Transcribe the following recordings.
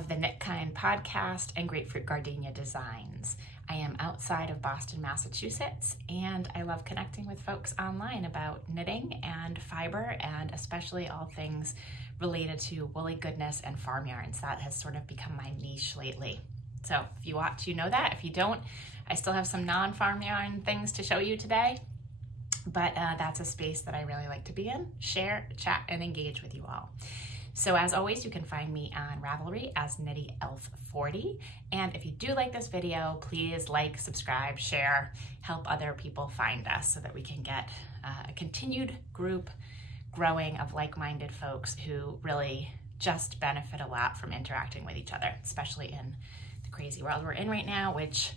of the Knit Kind podcast and Grapefruit Gardenia designs. I am outside of Boston, Massachusetts, and I love connecting with folks online about knitting and fiber, and especially all things related to woolly goodness and farm yarns. That has sort of become my niche lately. So if you watch, you know that. If you don't, I still have some non-farm yarn things to show you today, but that's a space that I really like to be in, share, chat, and engage with you all. So as always, you can find me on Ravelry as KnittyElf40. And if you do like this video, please like, subscribe, share, help other people find us so that we can get a continued group growing of like-minded folks who really just benefit a lot from interacting with each other, especially in the crazy world we're in right now, which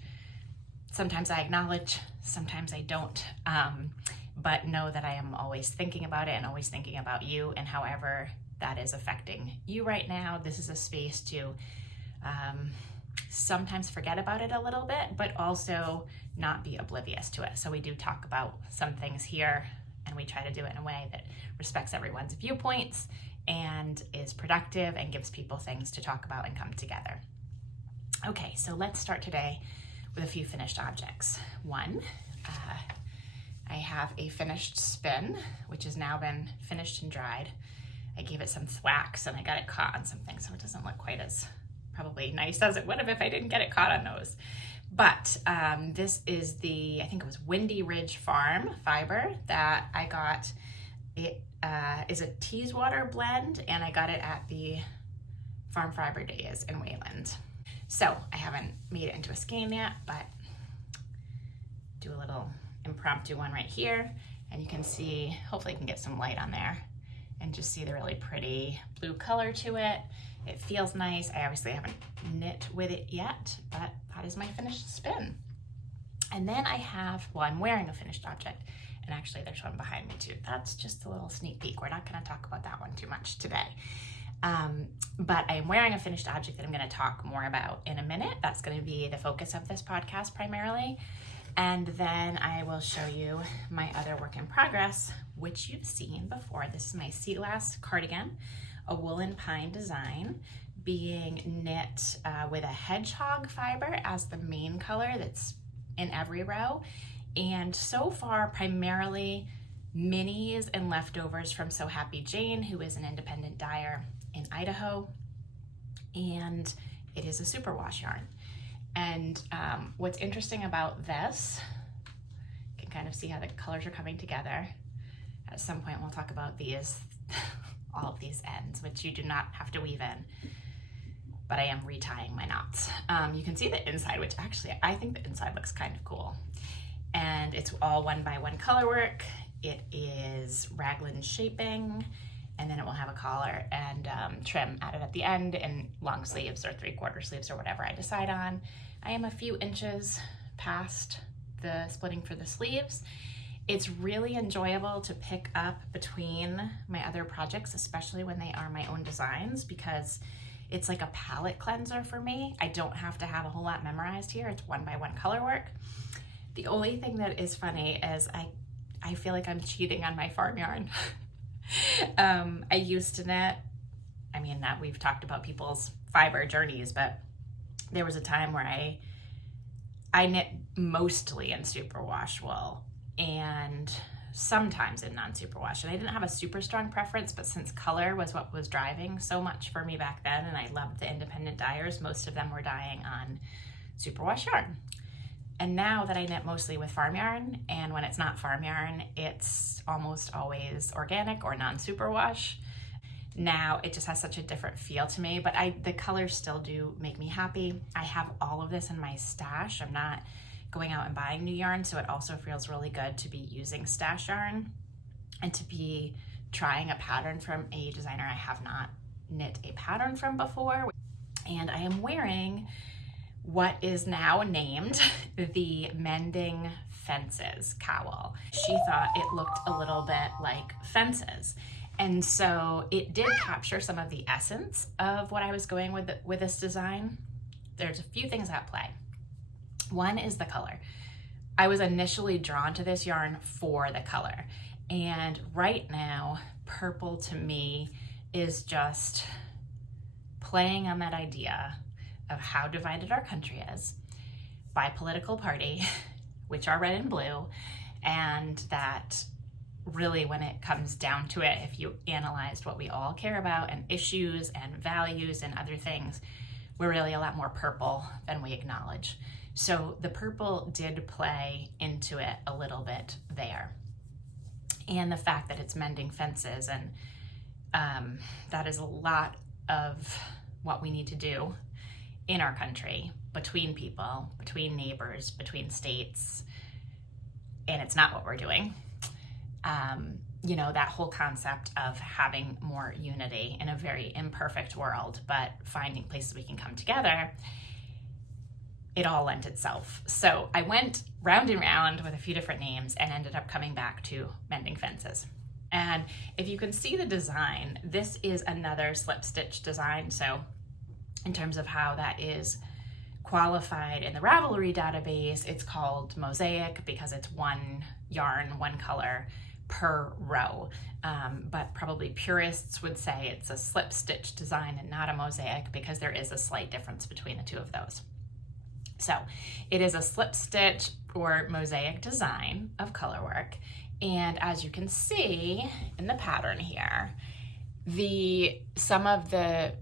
sometimes I acknowledge, sometimes I don't, but know that I am always thinking about it and always thinking about you, and however that is affecting you right now. This is a space to sometimes forget about it a little bit, but also not be oblivious to it. So we do talk about some things here, and we try to do it in a way that respects everyone's viewpoints and is productive and gives people things to talk about and come together. Okay, so let's start today with a few finished objects. One, I have a finished spin, which has now been finished and dried. I gave it some thwacks and I got it caught on something, so it doesn't look quite as probably nice as it would have if I didn't get it caught on those. But this is the, I think it was Windy Ridge Farm fiber that I got. It is a Teeswater blend, and I got it at the Farm Fiber Days in Wayland. So I haven't made it into a skein yet, but do a little impromptu one right here, and you can see, hopefully I can get some light on there and just see the really pretty blue color to it. It feels nice. I obviously haven't knit with it yet, but that is my finished spin. And then I have, well, I'm wearing a finished object, and actually there's one behind me too. That's just a little sneak peek. We're not gonna talk about that one too much today. But I am wearing a finished object that I'm gonna talk more about in a minute. That's gonna be the focus of this podcast primarily. And then I will show you my other work in progress, which you've seen before. This is my Seaglass Cardigan, a woolen pine design, being knit with a hedgehog fiber as the main color that's in every row. And so far, primarily minis and leftovers from So Happy Jane, who is an independent dyer in Idaho. And it is a superwash yarn. And what's interesting about this, you can kind of see how the colors are coming together. At some point we'll talk about these, all of these ends, which you do not have to weave in, but I am retying my knots. You can see the inside, which actually I think the inside looks kind of cool. And it's all 1x1 color work. It is raglan shaping, and then it will have a collar and trim added at the end in long sleeves or 3/4 sleeves or whatever I decide on. I am a few inches past the splitting for the sleeves. It's really enjoyable to pick up between my other projects, especially when they are my own designs, because it's like a palette cleanser for me. I don't have to have a whole lot memorized here. It's 1x1 color work. The only thing that is funny is I feel like I'm cheating on my farm yarn. I used to knit, I mean, that we've talked about people's fiber journeys, but there was a time where I knit mostly in superwash wool and sometimes in non-superwash, and I didn't have a super strong preference, but since color was what was driving so much for me back then, and I loved the independent dyers, most of them were dyeing on superwash yarn. And now that I knit mostly with farm yarn, and when it's not farm yarn, it's almost always organic or non-superwash. Now it just has such a different feel to me, but the colors still do make me happy. I have all of this in my stash. I'm not going out and buying new yarn, so it also feels really good to be using stash yarn and to be trying a pattern from a designer I have not knit a pattern from before. And I am wearing what is now named the Mending Fences cowl. She thought it looked a little bit like fences. And so it did capture some of the essence of what I was going with this design. There's a few things at play. One is the color. I was initially drawn to this yarn for the color. And right now, purple to me is just playing on that idea of how divided our country is by political party, which are red and blue, and that really when it comes down to it, if you analyzed what we all care about and issues and values and other things, we're really a lot more purple than we acknowledge. So the purple did play into it a little bit there. And the fact that it's mending fences, and that is a lot of what we need to do in our country, between people, between neighbors, between states, and it's not what we're doing. You know, that whole concept of having more unity in a very imperfect world, but finding places we can come together, it all lent itself. So I went round and round with a few different names and ended up coming back to Mending Fences. And if you can see the design, this is another slip stitch design. So in terms of how that is qualified in the Ravelry database, it's called mosaic because it's one yarn, one color per row. But probably purists would say it's a slip stitch design and not a mosaic because there is a slight difference between the two of those. So it is a slip stitch or mosaic design of color work. And as you can see in the pattern here, some of the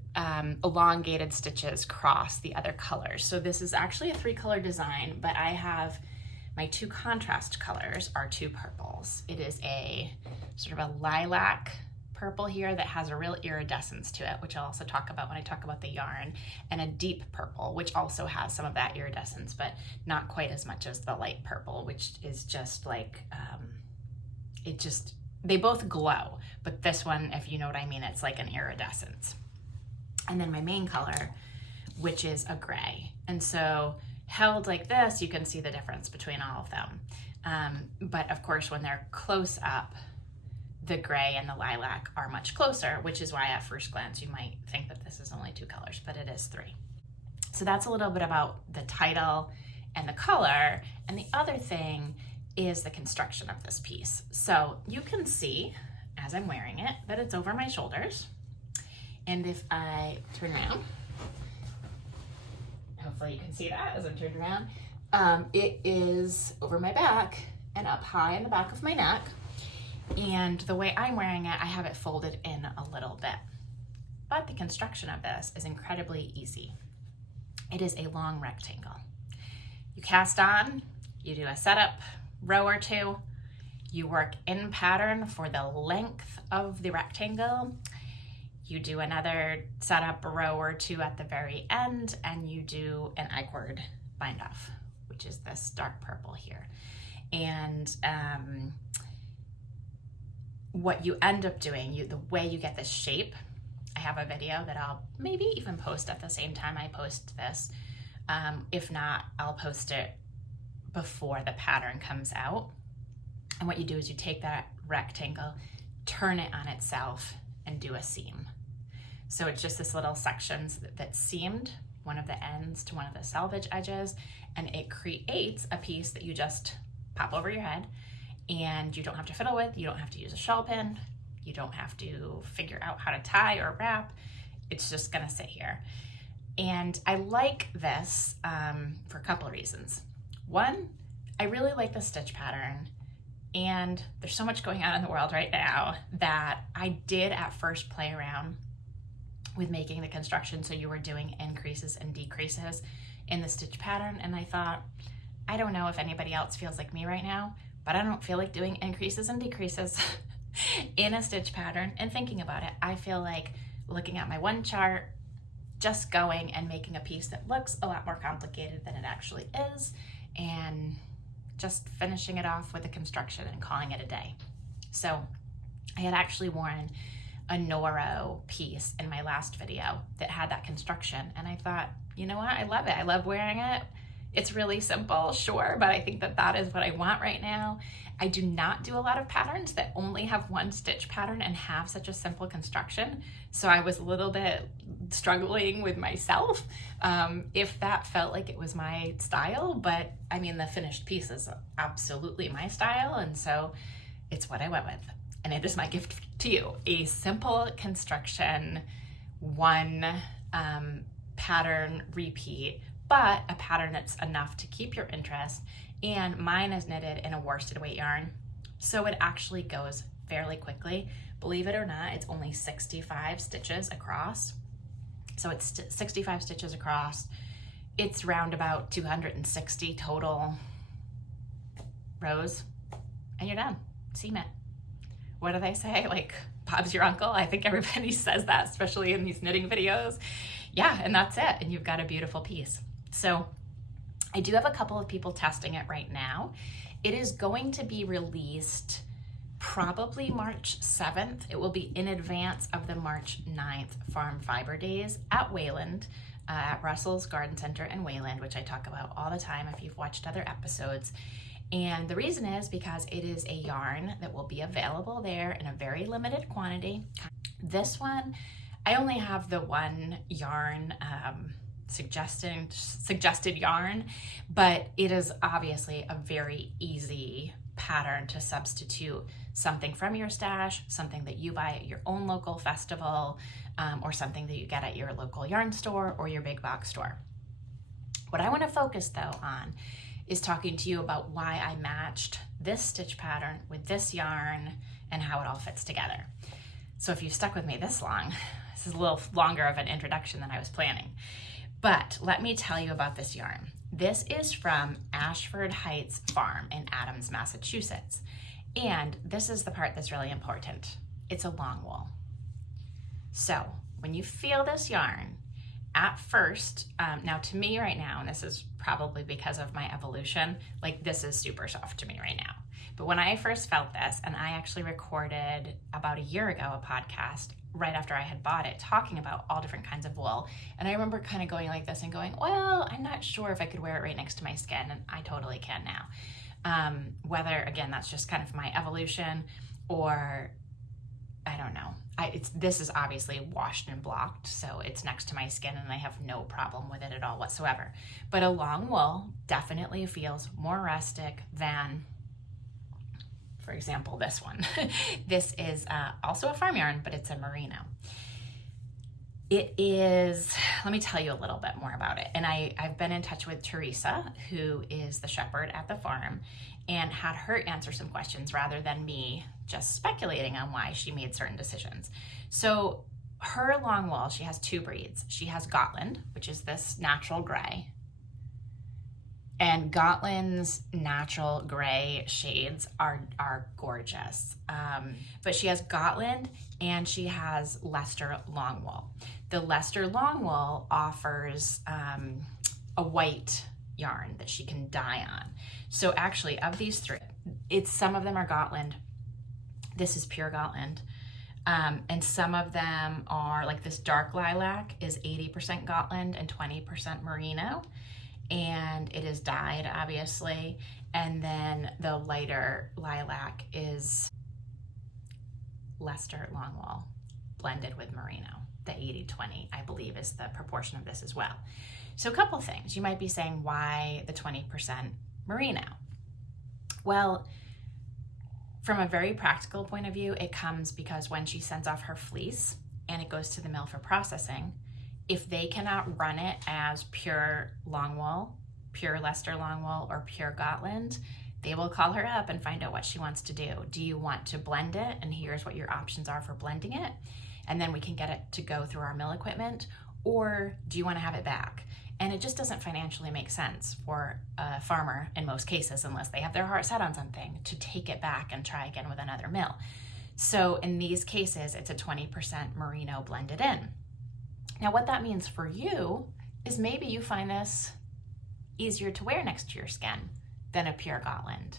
elongated stitches cross the other colors. So this is actually a 3-color design, but I have my 2 contrast colors are 2 purples. It is a sort of a lilac purple here that has a real iridescence to it, which I'll also talk about when I talk about the yarn, and a deep purple, which also has some of that iridescence, but not quite as much as the light purple, which is just like, they both glow, but this one, if you know what I mean, it's like an iridescence. And then my main color, which is a gray. And so held like this, you can see the difference between all of them. But of course, when they're close up, the gray and the lilac are much closer, which is why at first glance you might think that this is only 2 colors, but it is 3. So that's a little bit about the title and the color. And the other thing is the construction of this piece. So you can see, as I'm wearing it, that it's over my shoulders. And if I turn around, hopefully you can see that as I'm turned around, it is over my back and up high in the back of my neck. And the way I'm wearing it, I have it folded in a little bit. But the construction of this is incredibly easy. It is a long rectangle. You cast on, you do a setup row or 2, you work in pattern for the length of the rectangle, you do another setup row or 2 at the very end, and you do an I-cord bind off, which is this dark purple here. And what you end up doing, the way you get this shape, I have a video that I'll maybe even post at the same time I post this. If not, I'll post it before the pattern comes out. And what you do is you take that rectangle, turn it on itself, and do a seam. So it's just this little sections that's seamed, one of the ends to one of the selvage edges, and it creates a piece that you just pop over your head, and you don't have to fiddle with, you don't have to use a shawl pin, you don't have to figure out how to tie or wrap, it's just gonna sit here. And I like this for a couple of reasons. One, I really like the stitch pattern, and there's so much going on in the world right now that I did at first play around with making the construction so you were doing increases and decreases in the stitch pattern, and I thought, I don't know if anybody else feels like me right now, but I don't feel like doing increases and decreases in a stitch pattern. And thinking about it, I feel like looking at my one chart, just going and making a piece that looks a lot more complicated than it actually is, and just finishing it off with a construction and calling it a day. So I had actually worn a Noro piece in my last video that had that construction, and I thought, you know what, I love it. I love wearing it. It's really simple, sure, but I think that that is what I want right now. I do not do a lot of patterns that only have one stitch pattern and have such a simple construction. So I was a little bit struggling with myself if that felt like it was my style, but I mean, the finished piece is absolutely my style, and so it's what I went with. And it is my gift to you, a simple construction, one pattern repeat, but a pattern that's enough to keep your interest. And mine is knitted in a worsted weight yarn, so it actually goes fairly quickly. Believe it or not, it's only 65 stitches across. So it's 65 stitches across. It's round about 260 total rows, and you're done. Seam it. What do they say? Like, Bob's your uncle? I think everybody says that, especially in these knitting videos. Yeah, and that's it. And you've got a beautiful piece. So I do have a couple of people testing it right now. It is going to be released probably March 7th. It will be in advance of the March 9th Farm Fiber Days at Wayland, at Russell's Garden Center in Wayland, which I talk about all the time if you've watched other episodes. And the reason is because it is a yarn that will be available there in a very limited quantity. This one, I only have the one yarn suggested yarn, but it is obviously a very easy pattern to substitute something from your stash, something that you buy at your own local festival, or something that you get at your local yarn store or your big box store. What I want to focus though on is talking to you about why I matched this stitch pattern with this yarn and how it all fits together. So if you've stuck with me this long, this is a little longer of an introduction than I was planning. But let me tell you about this yarn. This is from Ashford Heights Farm in Adams, Massachusetts. And this is the part that's really important. It's a longwool. So when you feel this yarn, at first, now to me right now, and this is probably because of my evolution, like this is super soft to me right now. But when I first felt this, and I actually recorded about a year ago a podcast right after I had bought it, talking about all different kinds of wool. And I remember kind of going like this and going, well, I'm not sure if I could wear it right next to my skin, and I totally can now. Whether, again, that's just kind of my evolution, or I don't know. This is obviously washed and blocked, so it's next to my skin and I have no problem with it at all whatsoever. But a long wool definitely feels more rustic than, for example, this one. This is also a farm yarn, but it's a merino. It is, let me tell you a little bit more about it. And I've been in touch with Teresa, who is the shepherd at the farm, and had her answer some questions rather than me just speculating on why she made certain decisions. So her long wool, she has two breeds. She has Gotland, which is this natural gray. And Gotland's natural gray shades are gorgeous. But she has Gotland and she has Leicester Longwool. The Leicester Longwool offers a white yarn that she can dye on. So actually, of these three, some of them are Gotland. This is pure Gotland. And some of them are, like this dark lilac is 80% Gotland and 20% merino. And it is dyed, obviously. And then the lighter lilac is Leicester Longwool blended with merino. The 80-20, I believe, is the proportion of this as well. So a couple things. You might be saying, why the 20% merino? Well, from a very practical point of view, it comes because when she sends off her fleece and it goes to the mill for processing, if they cannot run it as pure longwool, pure Leicester Longwool, or pure Gotland, they will call her up and find out what she wants to do. Do you want to blend it? And here's what your options are for blending it. And then we can get it to go through our mill equipment. Or do you want to have it back? And it just doesn't financially make sense for a farmer in most cases, unless they have their heart set on something, to take it back and try again with another mill. So in these cases, it's a 20% merino blended in. Now, what that means for you is maybe you find this easier to wear next to your skin than a pure Gotland.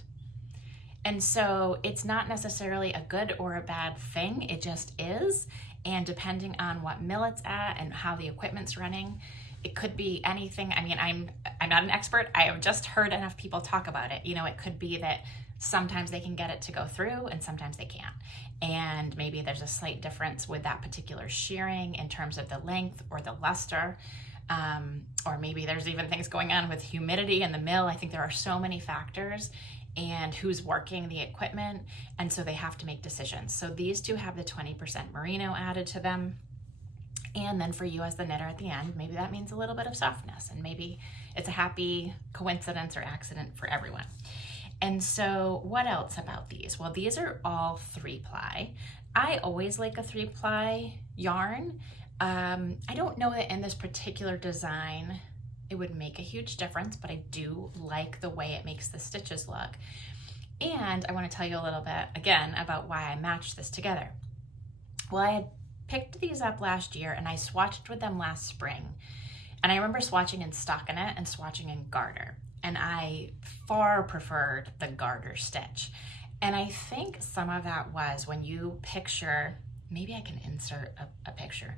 And so it's not necessarily a good or a bad thing, it just is. And depending on what mill it's at and how the equipment's running, it could be anything. I mean, I'm not an expert. I have just heard enough people talk about it. You know, it could be that sometimes they can get it to go through and sometimes they can't. And maybe there's a slight difference with that particular shearing in terms of the length or the luster. Or maybe there's even things going on with humidity in the mill. I think there are so many factors, and who's working the equipment. And so they have to make decisions. So these two have the 20% merino added to them. And then for you as the knitter at the end, maybe that means a little bit of softness, and maybe it's a happy coincidence or accident for everyone. And so what else about these? Well, these are all 3-ply. I always like a 3-ply yarn. I don't know that in this particular design it would make a huge difference, but I do like the way it makes the stitches look. And I want to tell you a little bit again about why I matched this together. Well, I had picked these up last year and I swatched with them last spring. And I remember swatching in stockinette and swatching in garter. And I far preferred the garter stitch. And I think some of that was when you picture, maybe I can insert a picture.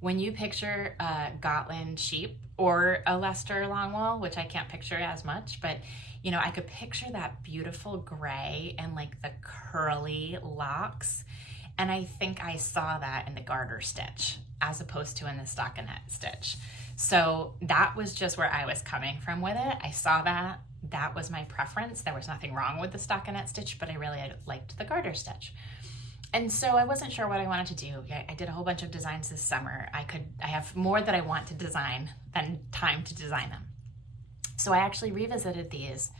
When you picture a Gotland sheep or a Leicester Longwool, which I can't picture as much, but you know, I could picture that beautiful gray and like the curly locks. And I think I saw that in the garter stitch as opposed to in the stockinette stitch. So that was just where I was coming from with it. I saw that. That was my preference. There was nothing wrong with the stockinette stitch, but I really liked the garter stitch. And so I wasn't sure what I wanted to do. I did a whole bunch of designs this summer. I have more that I want to design than time to design them. So I actually revisited these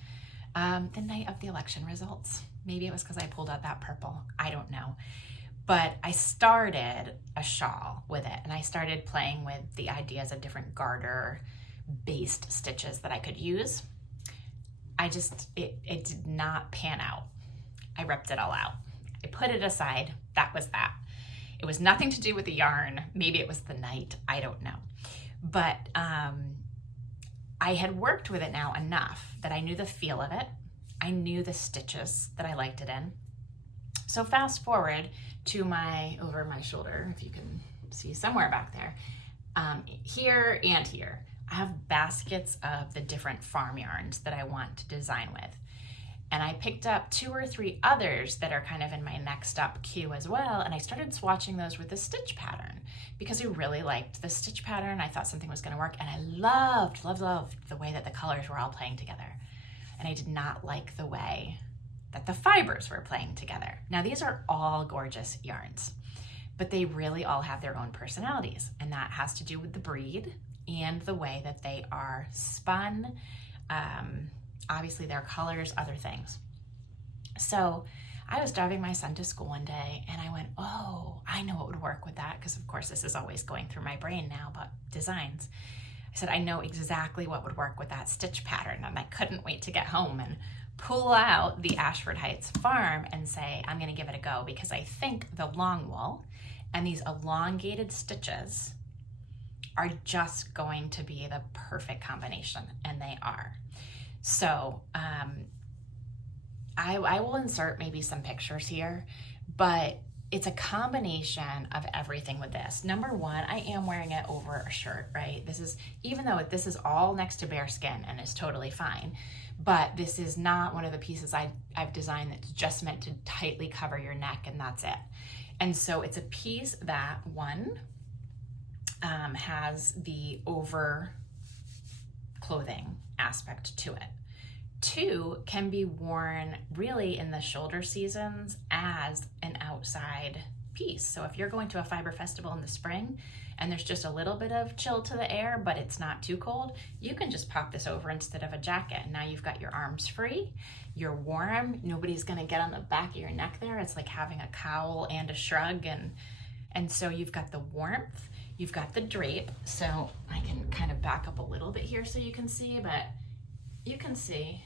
the night of the election results. Maybe it was because I pulled out that purple. I don't know. But I started a shawl with it, and I started playing with the ideas of different garter-based stitches that I could use. It did not pan out. I ripped it all out. I put it aside. That was that. It was nothing to do with the yarn. Maybe it was the night. I don't know. But I had worked with it now enough that I knew the feel of it. I knew the stitches that I liked it in. So fast forward to over my shoulder, if you can see somewhere back there, here and here, I have baskets of the different farm yarns that I want to design with. And I picked up 2 or 3 others that are kind of in my next up queue as well. And I started swatching those with the stitch pattern because I really liked the stitch pattern. I thought something was going to work. And I loved the way that the colors were all playing together. And I did not like the way that the fibers were playing together. Now, these are all gorgeous yarns, but they really all have their own personalities. And that has to do with the breed and the way that they are spun. Obviously their colors, other things. So I was driving my son to school one day and I went, oh, I know what would work with that. Because of course this is always going through my brain now about designs. I said, I know exactly what would work with that stitch pattern. And I couldn't wait to get home and pull out the Ashford Heights Farm and say, I'm gonna give it a go because I think the Longwool and these elongated stitches are just going to be the perfect combination, and they are. So I will insert maybe some pictures here, but it's a combination of everything with this. Number one, I am wearing it over a shirt, right? This is, even though this is all next to bare skin and is totally fine, but this is not one of the pieces I've designed that's just meant to tightly cover your neck and that's it. And so it's a piece that, one, has the over clothing aspect to it. 2, can be worn really in the shoulder seasons as an outside piece. So if you're going to a fiber festival in the spring and there's just a little bit of chill to the air, but it's not too cold, you can just pop this over instead of a jacket. And now you've got your arms free, you're warm, nobody's gonna get on the back of your neck there. It's like having a cowl and a shrug. And so you've got the warmth, you've got the drape. So I can kind of back up a little bit here so you can see, but you can see,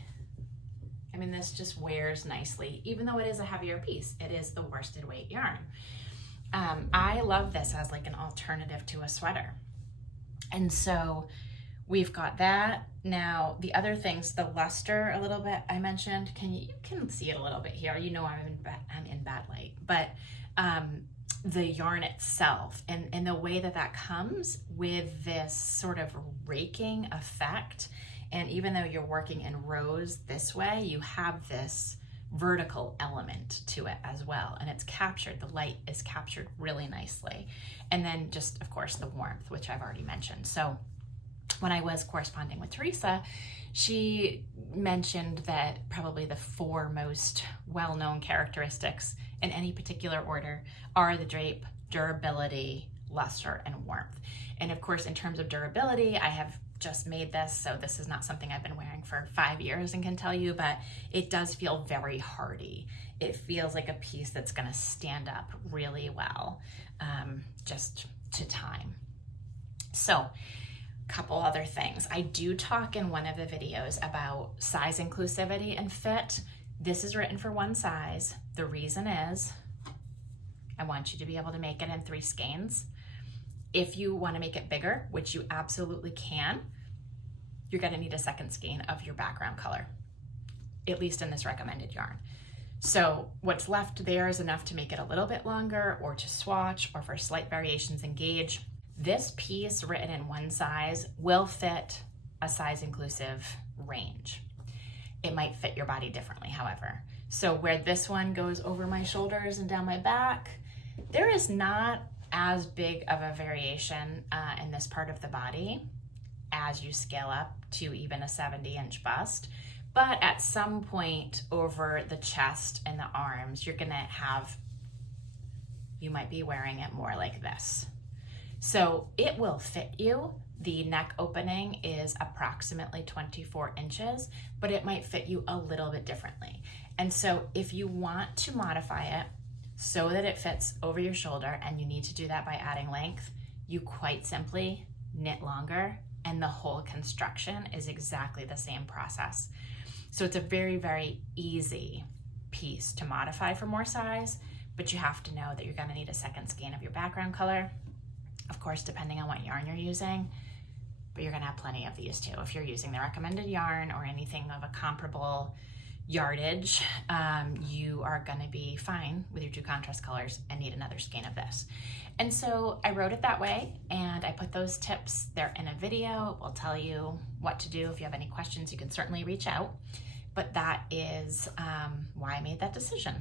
I mean, this just wears nicely. Even though it is a heavier piece, it is the worsted weight yarn. I love this as like an alternative to a sweater. And so we've got that. Now, the other things, the luster a little bit I mentioned, you can see it a little bit here. You know I'm in bad light, but the yarn itself and the way that comes with this sort of raking effect. And even though you're working in rows this way, you have this vertical element to it as well. And it's captured, the light is captured really nicely. And then just, of course, the warmth, which I've already mentioned. So when I was corresponding with Teresa, she mentioned that probably the 4 most well-known characteristics in any particular order are the drape, durability, luster and warmth. And of course, in terms of durability, I have just made this, so this is not something I've been wearing for 5 years and can tell you, but it does feel very hardy. It feels like a piece that's gonna stand up really well, just to time. So, a couple other things. I do talk in one of the videos about size inclusivity and fit. This is written for one size. The reason is, I want you to be able to make it in 3 skeins. If you want to make it bigger, which you absolutely can, you're going to need a second skein of your background color, at least in this recommended yarn. So what's left there is enough to make it a little bit longer, or to swatch, or for slight variations in gauge. This piece written in one size will fit a size inclusive range. It might fit your body differently, however. So where this one goes over my shoulders and down my back, there is not as big of a variation in this part of the body as you scale up to even a 70-inch bust. But at some point over the chest and the arms, you're gonna have, you might be wearing it more like this. So it will fit you. The neck opening is approximately 24 inches, but it might fit you a little bit differently. And so if you want to modify it so that it fits over your shoulder, and you need to do that by adding length, you quite simply knit longer, and the whole construction is exactly the same process. So it's a very, very easy piece to modify for more size, but you have to know that you're gonna need a second skein of your background color, of course, depending on what yarn you're using, but you're gonna have plenty of these too. If you're using the recommended yarn or anything of a comparable yardage, you are gonna be fine with your 2 contrast colors and need another skein of this. And so I wrote it that way, and I put those tips there in a video. We'll tell you what to do. If you have any questions, you can certainly reach out, but that is why I made that decision.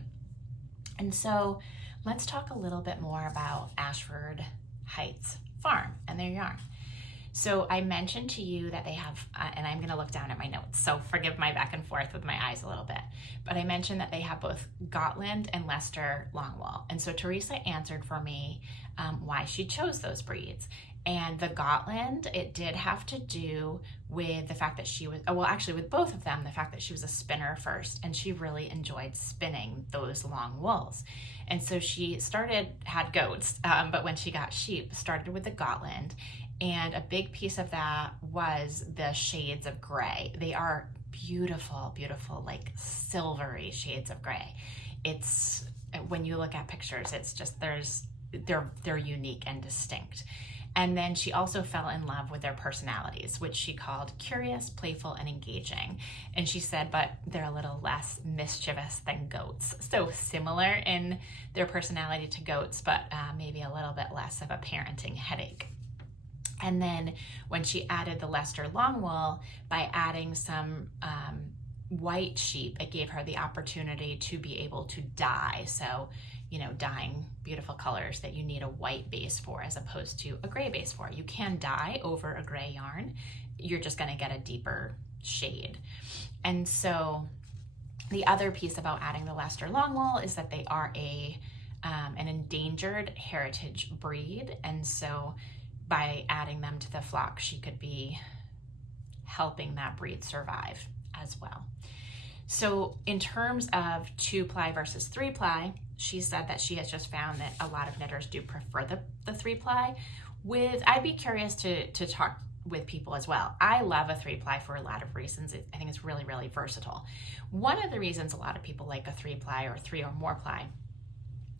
And so let's talk a little bit more about Ashford Heights Farm and their yarn. So I mentioned to you that they have, and I'm gonna look down at my notes, so forgive my back and forth with my eyes a little bit, but I mentioned that they have both Gotland and Leicester Longwool. And so Teresa answered for me why she chose those breeds. And the Gotland, it did have to do with the fact that she was, well, actually with both of them, the fact that she was a spinner first, and she really enjoyed spinning those long wools. And so she had goats, but when she got sheep, started with the Gotland. And a big piece of that was the shades of gray. They are beautiful, beautiful, like silvery shades of gray. It's, when you look at pictures, it's just, they're unique and distinct. And then she also fell in love with their personalities, which she called curious, playful, and engaging. And she said, but they're a little less mischievous than goats. So similar in their personality to goats, but maybe a little bit less of a parenting headache. And then when she added the Leicester Longwool, by adding some white sheep, it gave her the opportunity to be able to dye. So, you know, dyeing beautiful colors that you need a white base for as opposed to a gray base for. You can dye over a gray yarn. You're just gonna get a deeper shade. And so the other piece about adding the Leicester Longwool is that they are an endangered heritage breed. And so by adding them to the flock, she could be helping that breed survive as well. So in terms of 2-ply versus 3-ply, she said that she has just found that a lot of knitters do prefer the 3-ply. I'd be curious to talk with people as well. I love a 3-ply for a lot of reasons. I think it's really, really versatile. One of the reasons a lot of people like a 3-ply or 3 or more ply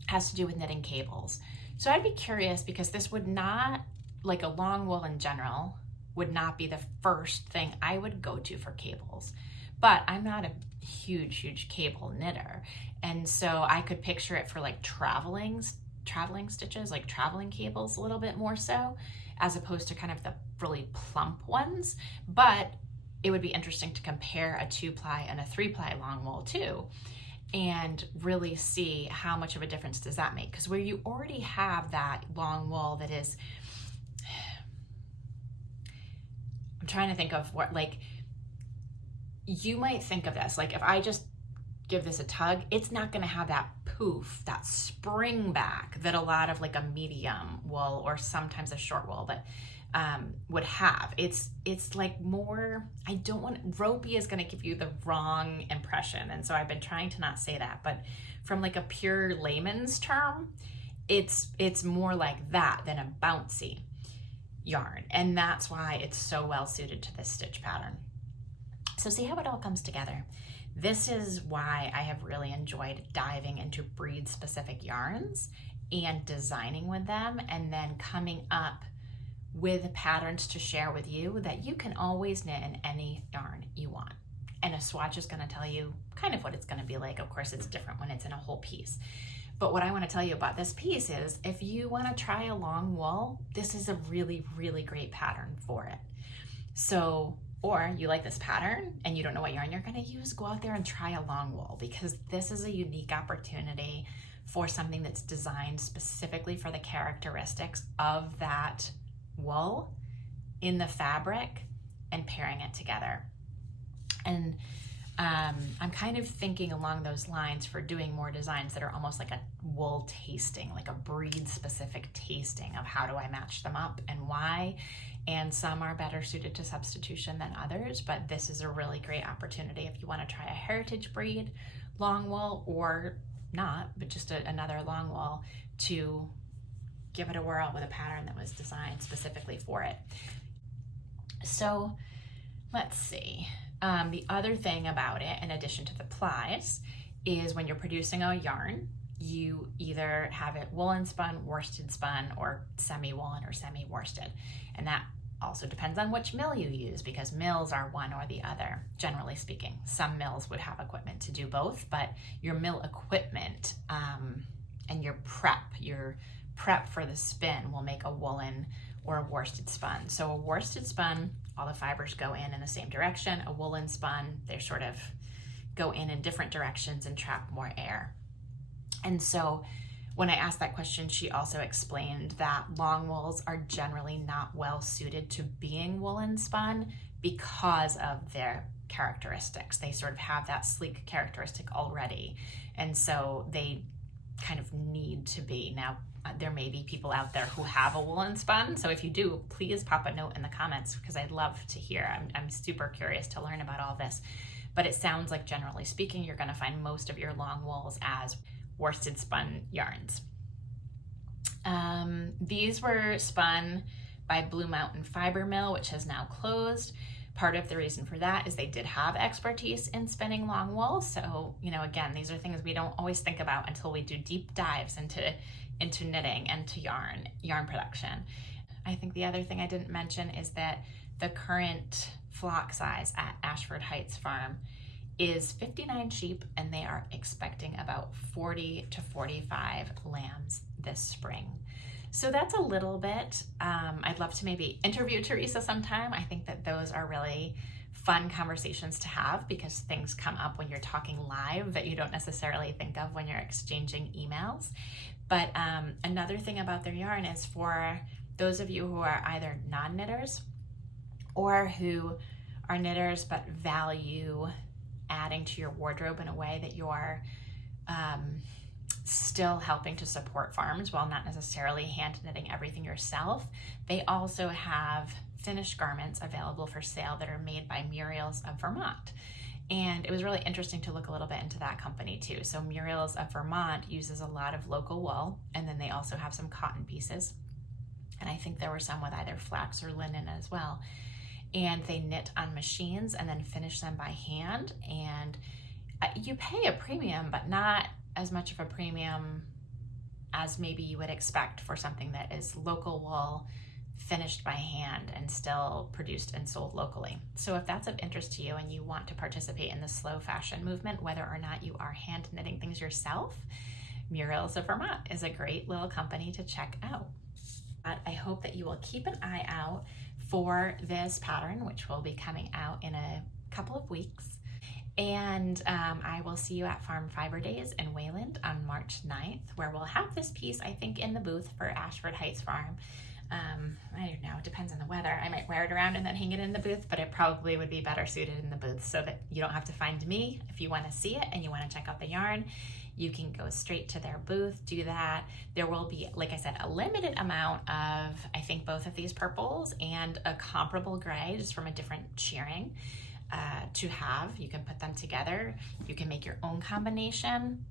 has to do with knitting cables. So I'd be curious, because this would not, like a long wool in general, would not be the first thing I would go to for cables. But I'm not a huge cable knitter. And so I could picture it for like traveling stitches, like traveling cables a little bit more so, as opposed to kind of the really plump ones. But it would be interesting to compare a 2-ply and a 3-ply long wool too, and really see how much of a difference does that make. Because where you already have that long wool that is, I'm trying to think of what, like, you might think of this, like if I just give this a tug, it's not going to have that poof, that spring back that a lot of like a medium wool or sometimes a short wool but would have. It's like more, I don't want, ropey is going to give you the wrong impression, and so I've been trying to not say that, but from like a pure layman's term, it's more like that than a bouncy yarn, and that's why it's so well suited to this stitch pattern. So see how it all comes together. This is why I have really enjoyed diving into breed specific yarns and designing with them, and then coming up with patterns to share with you that you can always knit in any yarn you want. And a swatch is going to tell you kind of what it's going to be like. Of course, it's different when it's in a whole piece. But what I want to tell you about this piece is if you want to try a long wool, this is a really, really great pattern for it. So, or you like this pattern and you don't know what yarn you're going to use, go out there and try a long wool, because this is a unique opportunity for something that's designed specifically for the characteristics of that wool in the fabric and pairing it together. And I'm kind of thinking along those lines for doing more designs that are almost like a wool tasting, like a breed specific tasting of how do I match them up and why. And some are better suited to substitution than others, but this is a really great opportunity if you want to try a heritage breed long wool, or not, but just another long wool, to give it a whirl with a pattern that was designed specifically for it. So let's see. The other thing about it, in addition to the plies, is when you're producing a yarn, you either have it woolen spun, worsted spun, or semi-woolen or semi-worsted. And that also depends on which mill you use, because mills are one or the other, generally speaking. Some mills would have equipment to do both, but your mill equipment and your prep for the spin will make a woolen or a worsted spun. So a worsted spun, all the fibers go in the same direction. A woolen spun, they sort of go in different directions and trap more air. And so when I asked that question, she also explained that long wools are generally not well suited to being woolen spun because of their characteristics. They sort of have that sleek characteristic already. And so they kind of need to be. Now, there may be people out there who have a woolen spun. So if you do, please pop a note in the comments, because I'd love to hear. I'm super curious to learn about all this. But it sounds like, generally speaking, you're going to find most of your long wools as worsted spun yarns. These were spun by Blue Mountain Fiber Mill, which has now closed. Part of the reason for that is they did have expertise in spinning long wool. So, again, these are things we don't always think about until we do deep dives into knitting and to yarn production. I think the other thing I didn't mention is that the current flock size at Ashford Heights Farm is 59 sheep, and they are expecting about 40 to 45 lambs this spring. So that's a little bit. I'd love to maybe interview Teresa sometime. I think that those are really fun conversations to have, because things come up when you're talking live that you don't necessarily think of when you're exchanging emails. But another thing about their yarn is, for those of you who are either non-knitters or who are knitters but value adding to your wardrobe in a way that you're still helping to support farms while not necessarily hand knitting everything yourself, they also have finished garments available for sale that are made by Muriel's of Vermont. And it was really interesting to look a little bit into that company too. So Muriel's of Vermont uses a lot of local wool, and then they also have some cotton pieces. And I think there were some with either flax or linen as well. And they knit on machines and then finish them by hand. And you pay a premium, but not as much of a premium as maybe you would expect for something that is local wool, finished by hand, and still produced and sold locally. So if that's of interest to you and you want to participate in the slow fashion movement, whether or not you are hand knitting things yourself, Muriel's of Vermont is a great little company to check out. But I hope that you will keep an eye out for this pattern, which will be coming out in a couple of weeks. And I will see you at Farm Fiber Days in Wayland on March 9th, where we'll have this piece, I think, in the booth for Ashford Heights Farm. I don't know, it depends on the weather. I might wear it around and then hang it in the booth, but it probably would be better suited in the booth so that you don't have to find me. If you want to see it and you want to check out the yarn, you can go straight to their booth, do that. There will be, like I said, a limited amount of, I think, both of these purples and a comparable gray, just from a different shearing to have. You can put them together. You can make your own combination.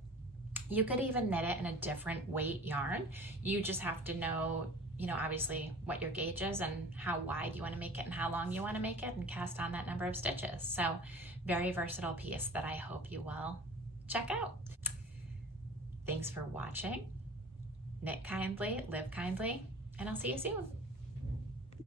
You could even knit it in a different weight yarn. You just have to know, obviously what your gauge is and how wide you want to make it and how long you want to make it, and cast on that number of stitches. So very versatile piece that I hope you will check out. Thanks for watching. Knit kindly, live kindly, and I'll see you soon.